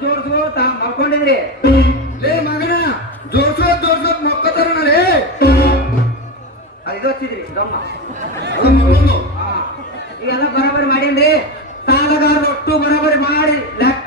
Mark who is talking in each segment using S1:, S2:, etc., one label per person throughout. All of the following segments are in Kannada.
S1: ಜೋಡಿಸೋ ಮಲ್ಕೊಂಡಿದ್ರಿ
S2: ಲೇ ಮಗನ ಜೋಡಿಸೋ ಜೋಡಿಸೋ ಮಕ್ಕತಾರ
S1: ನೋಡಿ ಇದು ಹಚ್ಚಿದ್ರಿ ಗಮ್ಮ ಇದೆಲ್ಲ ಬರೋಬರಿ ಮಾಡೇನ್ರಿ ಸಾಲಗಾರರು ಒಟ್ಟು ಬರೋಬರಿ ಮಾಡಿ ಲೆಕ್ಕ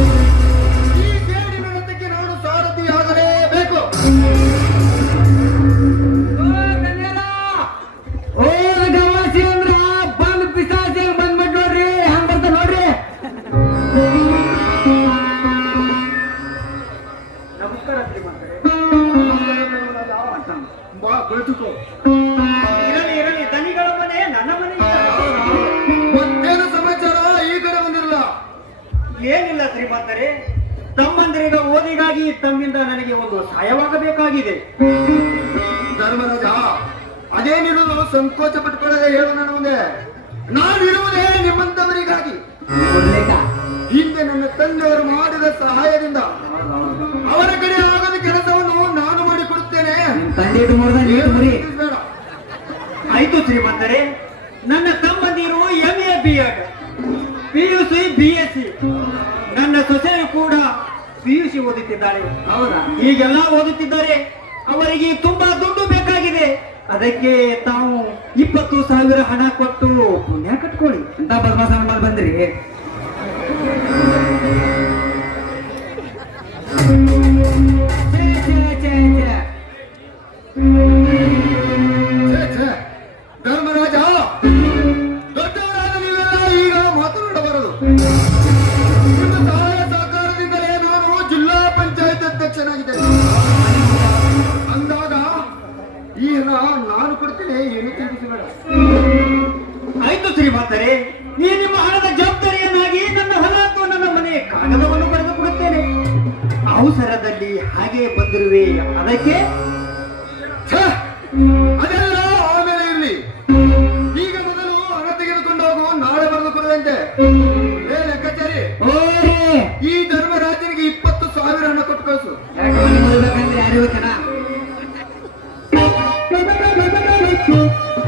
S2: Thank you. ತಂದೆಯವರು ಮಾಡಿದ ಸಹಾಯದಿಂದ ಅವರ ಕಡೆ ಆಗದ ಕೆಲಸವನ್ನು ನಾನು ಮಾಡಿಕೊಡುತ್ತೇನೆ.
S3: ಆಯ್ತು ಶ್ರೀಮಂತರೇ. ನನ್ನ ತಮ್ಮಂದಿರು M A B Ed P U C B S C ನನ್ನ ಸೊಸೆಯು ಕೂಡ ಪಿ ಯು ಸಿ
S1: ಓದುತ್ತಿದ್ದಾರೆ.
S3: ಈಗೆಲ್ಲ ಓದುತ್ತಿದ್ದಾರೆ. ಅವರಿಗೆ ತುಂಬಾ ದುಡ್ಡು ಬೇಕಾಗಿದೆ. ಅದಕ್ಕೆ ತಾವು ಇಪ್ಪತ್ತು ಸಾವಿರ ಹಣ ಕೊಟ್ಟು ಪುಣ್ಯ ಕಟ್ಕೊಳ್ಳಿ.
S1: ಅಂತ ಬದಮಾಸ ಬಂದ್ರಿ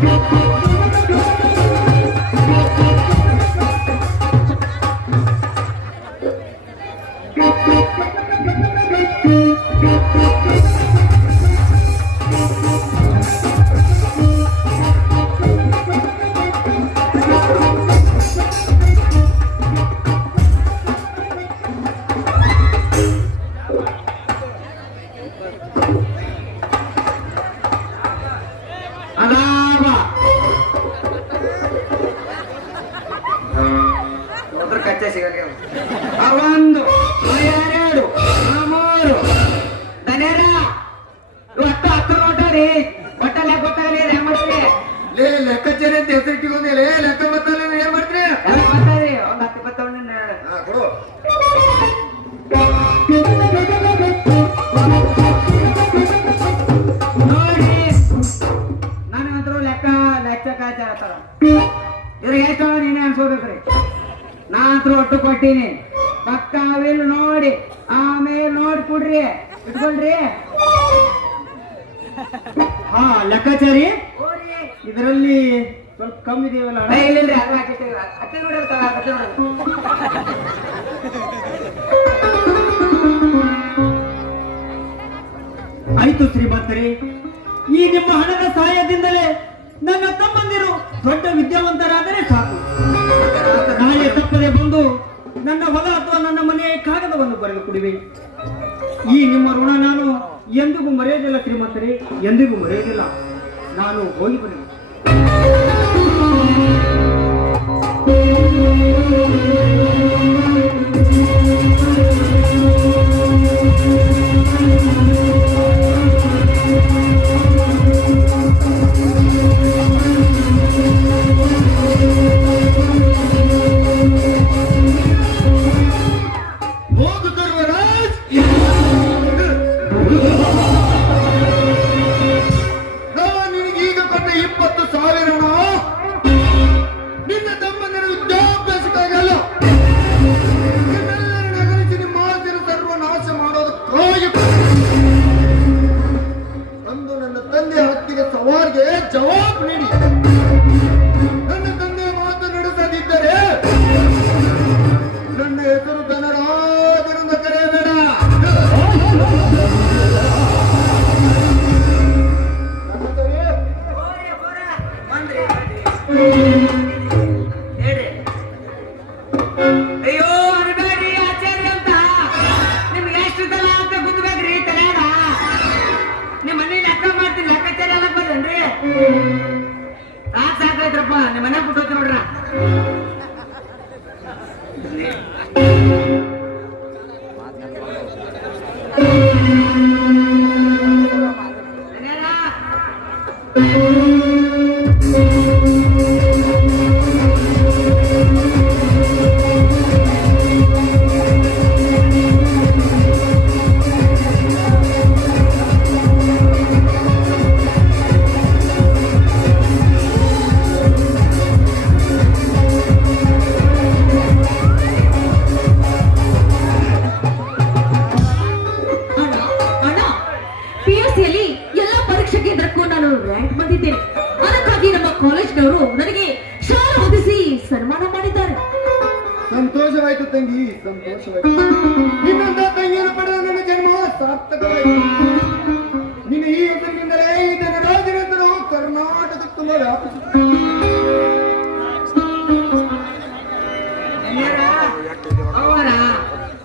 S2: Thank you.
S3: ಆಯ್ತು ಶ್ರೀಮಂತರಿ, ಈ ನಿಮ್ಮ ಹಣದ ಸಹಾಯದಿಂದಲೇ ನನ್ನ ತಮ್ಮಂದಿರು ದೊಡ್ಡ ವಿದ್ಯಾವಂತರಾದರೆ ಸಾಕು. ನಾಳೆ ತಪ್ಪದೆ ಬಂದು ನನ್ನ ಹೊಲ ಅಥವಾ ನನ್ನ ಮನೆಯ ಕಾಗದವನ್ನು ಬರೆದು ಕೊಡುವೆ. ಈ ನಿಮ್ಮ ಋಣ ನಾನು ಎಂದಿಗೂ ಮರೆಯೋದಿಲ್ಲ ಶ್ರೀಮಂತರಿ, ಎಂದಿಗೂ ಮರೆಯೋದಿಲ್ಲ. ನಾನು ಹೋಗಿ ಬನ್ನಿ
S2: ಹೋಗು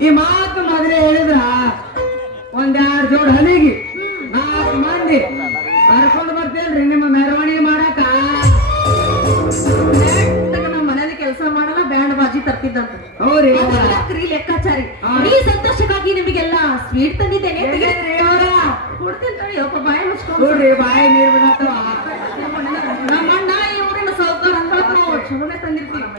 S2: ಈ
S1: ಮಾತು ಮೊದಲೇ ಹೇಳಿದ್ರ ಒಂದೆರಡು ಜೋಡ್ ಹಲಿಗಿ. ನಾಲ್ಕು ಮಂದಿ. ಕರ್ಕೊಂಡು ಬರ್ತೇನ್ರಿ ನಿಮ್ಮ ಮೆರವಣಿಗೆ ಮಾಡಾಕ.
S4: ನಮ್ಮ ಮನೇಲಿ ಕೆಲಸ ಮಾಡಲ್ಲ ಬ್ಯಾಂಡ್ ಬಾಜಿ ತರ್ತಿದ್ದಂತ.
S1: ಹೌರಿ
S4: ಅದೆಲ್ಲಕ್ರಿ ಲೆಕ್ಕಾಚಾರಿ. ಈ ಸಂತೋಷಕ್ಕಾಗಿ ನಿಮಗೆಲ್ಲ ಸ್ವೀಟ್ ತಂದಿದ್ದೇನೆ
S1: ಎಲ್ಲಿದ್ರಿ ಅವ್ರ?
S4: ಕೊಡ್ತೀನಿ ತಡಿ ಒಬ್ಬ ಬಾಯಿ ಮುಚ್ಕೊಂಡು.
S1: ನೋಡ್ರಿ ಬಾಯಿ ನೀರು ಬಿಡತ್ತವ.
S4: ನಮ್ಮ ಅಣ್ಣ ಈ ಊರಿನ ಸೌಕರ್ ಅಂತ ನಾವು ಚಲೋನೆ ತಂದಿರ್ತೀವಿ.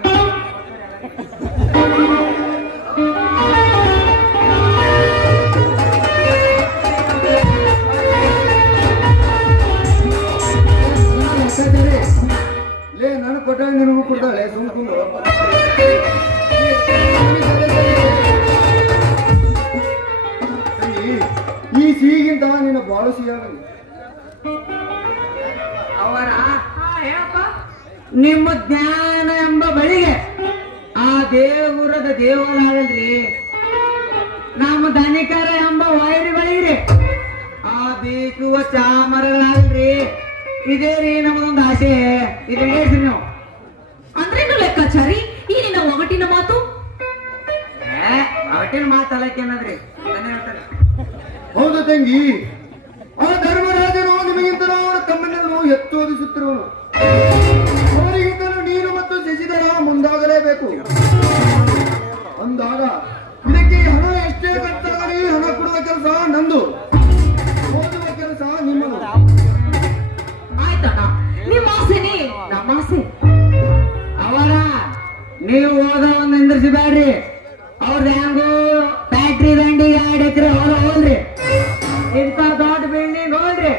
S2: ನಿನಗೂ ಕೊಡ್ತಾಳೆ ಸುಮ್ಕುಂಬ ಈ ಸಿಹಿಗಿಂತ ನಿನ್ನ ಬಾಳು ಸಿಹಿಯಾಗಲಿ
S1: ಅವರ? ನಿಮ್ಮ ಜ್ಞಾನ ಎಂಬ ಬಳಿಗೆ ಆ ದೇವರದ ದೇವರಾಗಲ್ರಿ ನಮ್ಮ ಧನಿಕರ ಎಂಬ ವೈರಿ ಬಳಿಗೆ ಆ ಬೀಸುವ ಚಾಮರಗಳಲ್ರಿ ಇದೇ ರೀ ನಮಗೊಂದು ಆಸೆ. ಇದೇ ಹೇಳ್ರಿ
S4: ಲೆಕ್ಕಾಚಾರಿ ಈ ನಿನ್ನ ಒಗಟಿನ ಮಾತು?
S2: ಹೌದು ತಂಗಿ. ಆ ಧರ್ಮರಾಜನು ನಿಮಗಿಂತಲೂ ಅವರ ತಮ್ಮನನ್ನು ಎತ್ತೋದಿಸುತ್ತಿರುವನು ಅವರಿಗಿಂತಲೂ ನೀನು ಮತ್ತು ಶಶಿಧರ ಮುಂದಾಗಲೇಬೇಕು. ಅಂದಾಗ
S1: ನೀವು ಓದೋನ್ ನಿಂದ್ರಿಸಬೇಡ್ರಿ. ಅವ್ರದ್ದು ಹೆಂಗು ಫ್ಯಾಕ್ಟ್ರಿ ದಂಡಿಗೆ ಎರಡು ಎಕರೆ ಹೊಲ ಹೋಲ್ರಿ ಇಂಥ ದೊಡ್ಡ ಬಿಲ್ಡಿಂಗ್ ಹೋದ್ರಿ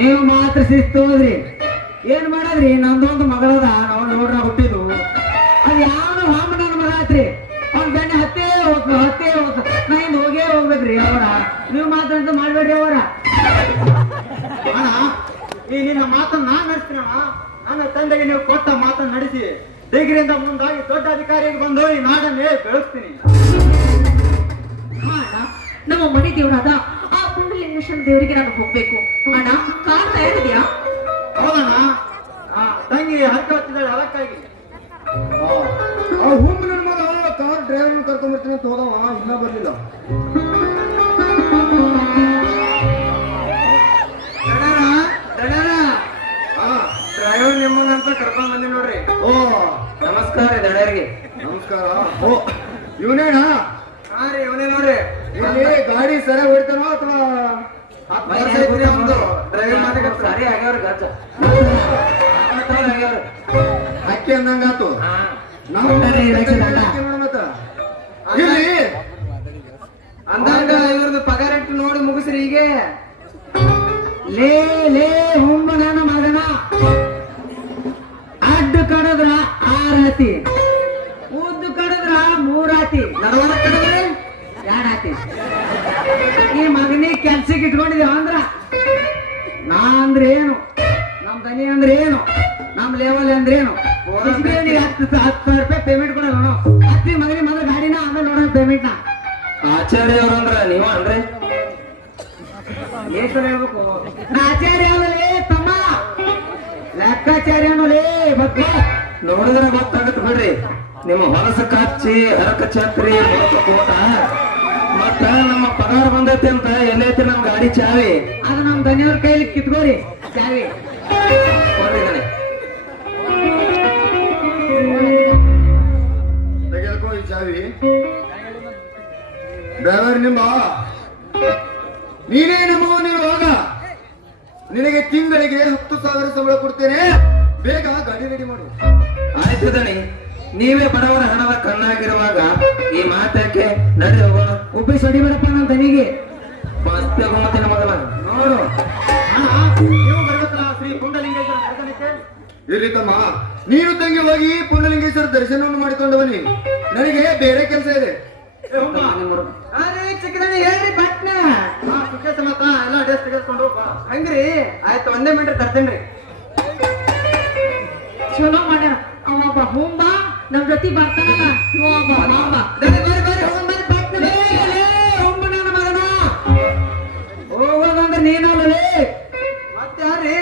S1: ನೀವು ಮಾತ್ರ ಶಿಸ್ತು ಹೋದ್ರಿ ಏನ್ ಮಾಡದ್ರಿ? ನಂದೊಂದು ಮಗಳದ ನಾವು ನೋಡ್ರ ಹುಟ್ಟಿದ್ವು. ಅದು ಯಾವ ಹಾಮನ ಮಗ ಆತ್ರಿ. ಅವ್ನ ಬೆಣ್ಣೆ ಹತ್ತೇ ಹೋಗ್ತು ಹತ್ತೇ ಹೋಗ್ತು. ನಾ ಇನ್ ಹೋಗೇ ಹೋಗ್ಬೇಕ್ರಿ ಅವರ. ನೀವು ಮಾತ್ರ ಮಾಡ್ಬೇಡ್ರಿ ಅವರ.
S3: ಅಣ್ಣ, ಈ ನಿನ್ನ ಮಾತನ್ನ ನಾನು ನಡೆಸ್ತೀನಣ್ಣ ನನ್ನ ತಂದೆಗೆ ನೀವು ಕೊಟ್ಟ ಮಾತನ್ನ ನಡೆಸಿ. ಡಿಗ್ರಿಯಿಂದ ಮುಂದಾಗಿ ದೊಡ್ಡ ಅಧಿಕಾರಿಗೆ ಬಂದು ಈ ನಾಡನ್ನೇ ಬೆಳೆಸ್ತೀನಿ.
S4: ನಮ್ಮ ಮನೆ ದೇವರಾದ ಆ ಪುಂಡಲಿಂಗೇಶ್ವರ ದೇವರಿಗೆ ನಾನು ಹೋಗ್ಬೇಕು. ಅಣ್ಣ ಕಾರಣ ಹೇಳಿದ್ಯಾ
S3: ಹೌದಣ್ಣ. ತಂಗಿ ಹಕ್ಕ ಹಚ್ಚಿದಾಳೆ ಅದಕ್ಕಾಗಿ.
S2: ಆ ಹೂಮ್ ನನ್ನ ಮಗ ಕಾರ್ ಡ್ರೈವರ್ ಕರ್ಕೊಂಡ್ಬರ್ತೀನಿ ಅಂತ ಹೋದವ ಇನ್ನ ಬರ್ಲಿಲ್ಲ.
S1: ಡ್ರೈವರ್ ನಿಮ್ಮಂತ ಕರ್ಕೊಂಡ್ ಬಂದಿ ನೋಡ್ರಿ.
S2: ಓ
S1: ನಮಸ್ಕಾರ ದಡರಿಗೆ
S2: ನಮಸ್ಕಾರ. ಓ ಇವನೇನ?
S1: ಹಾ ರೀ ಇವನೇ ನೋಡ್ರಿ.
S2: ಇಲ್ಲಿ ಗಾಡಿ ಸರ ಹೊಡಿತಾನೋ ಅಥವಾ
S1: ಡ್ರೈವಿಂಗ್ ಮಾತಾಡ ಸರಿ ಆಗ್ಯಾವ್ರಿ ಗಚ್ಚ. ಆಗ್ಯಾವ್ರಿ.
S2: ಅಕ್ಕಿ ಅಂದಂಗಾತು. ನಾವು ಇಲ್ಲಿ
S1: ಅಂದಂಗ ಇವ್ರದ್ದು ಪಗಾರ ಇಟ್ಟು ನೋಡಿ ಮುಗಿಸ್ರಿ ಈಗ ಲೇ ಲೇ ನನ್ನ ಮಗನ ಅಡ್ಡ ಕಡದ್ರ ಆರಾತಿ ಉದ್ದು ಕಡದ್ರ ಮೂರಾತಿ ನಡವರ ಕಡದ್ರೆ ಎರಡ್ ಆತಿ. ಈ ಮಗನಿಗೆ ಕೆಲ್ಸಕ್ಕೆ ಇಟ್ಕೊಂಡಿದೇವ ಅಂದ್ರ? ನಾ ಅಂದ್ರೆ ಏನು? ನಮ್ ದನಿ ಅಂದ್ರೆ ಏನು? ನಮ್ ಲೆವೆಲ್ ಅಂದ್ರೆ ಏನು? ಹತ್ತು ಹತ್ತು ಸಾವಿರ ರೂಪಾಯಿ ಪೇಮೆಂಟ್ ಕೊಡೋಣ ಹತ್ತಿ ಮಗನಿ ಮಗ ಗಾಡಿನ ಆಮೇಲೆ ನೋಡೋಣ ಪೇಮೆಂಟ್ ನಾ.
S5: ಆಚಾರ್ಯ ಅವ್ರಂದ್ರ ನೀವ
S1: ಅಂದ್ರೆ ಹೇಳ್ಬೇಕು. ಆಚಾರ್ಯ ಅವ್ರೇ ತಮ್ಮ. ಲೆಕ್ಕಾಚಾರ್ಯ ಅನ್ನೋಲೇ ಬಗ್ಗೆ
S5: ನೋಡಿದ್ರೆ ಗೊತ್ತಾಗತ್ ಬಿಡ್ರಿ. ನಿಮ್ಮ ಹೊಲಸ ಕಚ್ಚಿ ಹರಕ ಛತ್ರಿ ಕೋಟ ಮತ್ತ ನಮ್ಮ ಪಗಾರ ಬಂದೈತಿ ಅಂತ ಎಲ್ಲೈತಿ ನಮ್ ಗಾಡಿ ಚಾವಿ?
S1: ಅದು ನಮ್ ದನಿಯವ್ರ ಕೈಲಿ ಕಿತ್ಕೋರಿ ಚಾವಿ.
S5: ಕೊಡ್ರಿದ್ದಾನೆ
S2: ತೆಗೆದುಕೋ ಈ ಚಾವಿ. ಡ್ರೈವರ್ ನಿಮ್ಮ ನೀನೇ ನಮ್ಮ ನೀವು ಹೋಗ ನಿನಗೆ ತಿಂಗಳಿಗೆ ಹತ್ತು ಸಾವಿರ ಸಂಬಳ ಕೊಡ್ತೇನೆ. ಬೇಗ ಗಾಡಿ ರೆಡಿ ಮಾಡು.
S5: ಆಯ್ತು ದಣಿ. ನೀವೇ ಬಡವರ ಹಣದ ಕಣ್ಣಾಗಿರುವಾಗ ಈ ಮಾತಕ್ಕೆ ನಡೆ ಹೋಗೋಣ.
S1: ಸಡಿ ಬಿಡಪ್ಪ ನಮ್ ದನಿಗೆ
S5: ಮಸ್ತ್ ಮಾತಿನ ಮೊದಲ
S1: ನೋಡು.
S2: ಇರ್ಲಿ ತಮ್ಮ ನೀನು ತಂಗಿ ಹೋಗಿ ಪುಂಡಲಿಂಗೇಶ್ವರ ದರ್ಶನವನ್ನು ಮಾಡಿಕೊಂಡು ಬನ್ನಿ. ನನಗೆ ಬೇರೆ ಕೆಲಸ ಇದೆ.
S1: ಹಂಗ್ರಿ ಆಯ್ತು ಒಂದೇ ಮೀಟರ್ ತರ್ತೇನ್ರಿ.
S4: ಚಲೋ ಮಾಡ ಅವ ಹೋಮ್ ಬಾ ನಮ್ ಜೊತೆ ಬರ್ತಾನಲ್ಲ ಇವ
S1: ಬಾ ಒಮ್ಮ ನನ್ನ ಮಗನ. ಹೋಗೋದಂದ್ರೆ ನೀನಲ್ಲೇ ಮತ್ತೆ ಯಾರ್ರಿ?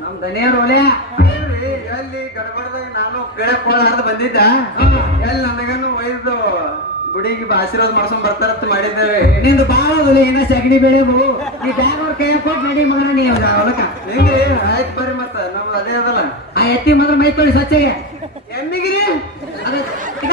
S1: ನಮ್ ದನಿಯರ್ ಒಲೆ
S3: ಎಲ್ಲಿ ಗಡಬಡದಾಗ ನಾನು ಗಿಡ ಕೋಳ ಹರಿದು ಬಂದಿದ್ದ ಎಲ್ಲಿ ನನಗನ್ನು ಒಯ್ದು ಗುಡಿಗೆ ಆಶೀರ್ವಾದ ಮಾಡ್ಸ್ಕೊಂಡ್ ಬರ್ತಾರತ್ತ ಮಾಡಿದ್ದೇವೆ.
S1: ನಿಂದು ಬಾಳ ಏನ ಸಗಣಿ ಬೆಳೆದು ಈ ಬ್ಯಾಗ್ ಅವ್ರ ಕೈ ಕೊಟ್ಟು ನಡಿ ಮಗನ ನೀ. ಅವ್ರ ಹೊಲಕ್ಕ
S3: ಹೆಂಗ್ರಿ? ಆಯ್ತು ಬರ್ರಿ ಮತ್ತ. ನಮ್ದು ಅದೇ ಅದಲ್ಲ.
S1: ಎತ್ತಿ ಮದ್ರ ಮೈ ತೊಳಿ ಸ್ವಚ್ಛಗೆ ಎಮ್ಮಿಗಿರಿ. ಅದ ಈಗ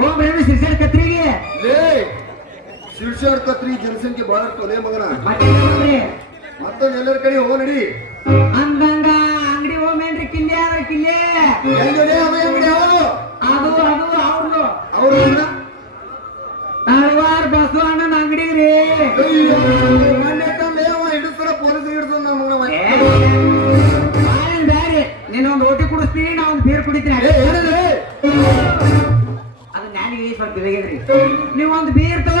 S2: ಕತ್ರಿ ಜನಸಂಖ್ಯೆ ಬಹಳ ತೊಲೆ ಮಗನ.
S1: ಮತ್ತೆ?
S2: ಎಲ್ಲರ ಕಡೆ ಹೋಗ ನಡಿ
S1: ಅಂಗಡಿ ಹೋಮೇನ್ರಿ ಕಿಲ್ಲೆ ಅದ ಕಿಲ್ಲೆ.
S2: ಅಂಗಡಿ ಅವರು
S1: ಅದು ಅದು ಅವ್ರದ್ದು
S2: ಅವರು
S1: ತಳವಾರ ಬಸವಣ್ಣನ ಅಂಗಡಿ ರೀ.
S2: ಮೊನ್ನೆ ತಂದೆ ಅವ ಹಿಡಿಸ್ತಾರ ಪೊಲೀಸ್ ಹಿಡಿದ್ರು ನಮ್ಮ ಮಗನ
S1: ಏ, ಬಾಳೆಹಣ್ಣ್ ಬ್ಯಾರೆ ನೀನ್ ಒಂದ್ ಓಟಿ ಕುಡಿಸ್ತೀನಿ ನಾ ಒಂದ್ ಬೀರ್ ಕುಡಿತೀನಿ? ಅದು ನನಗೆ ಸ್ವಲ್ಪ ತಿಳಿಗಿದ್ರಿ ನೀವ್ ಒಂದ್ ಬೀರ್ ತಗೋ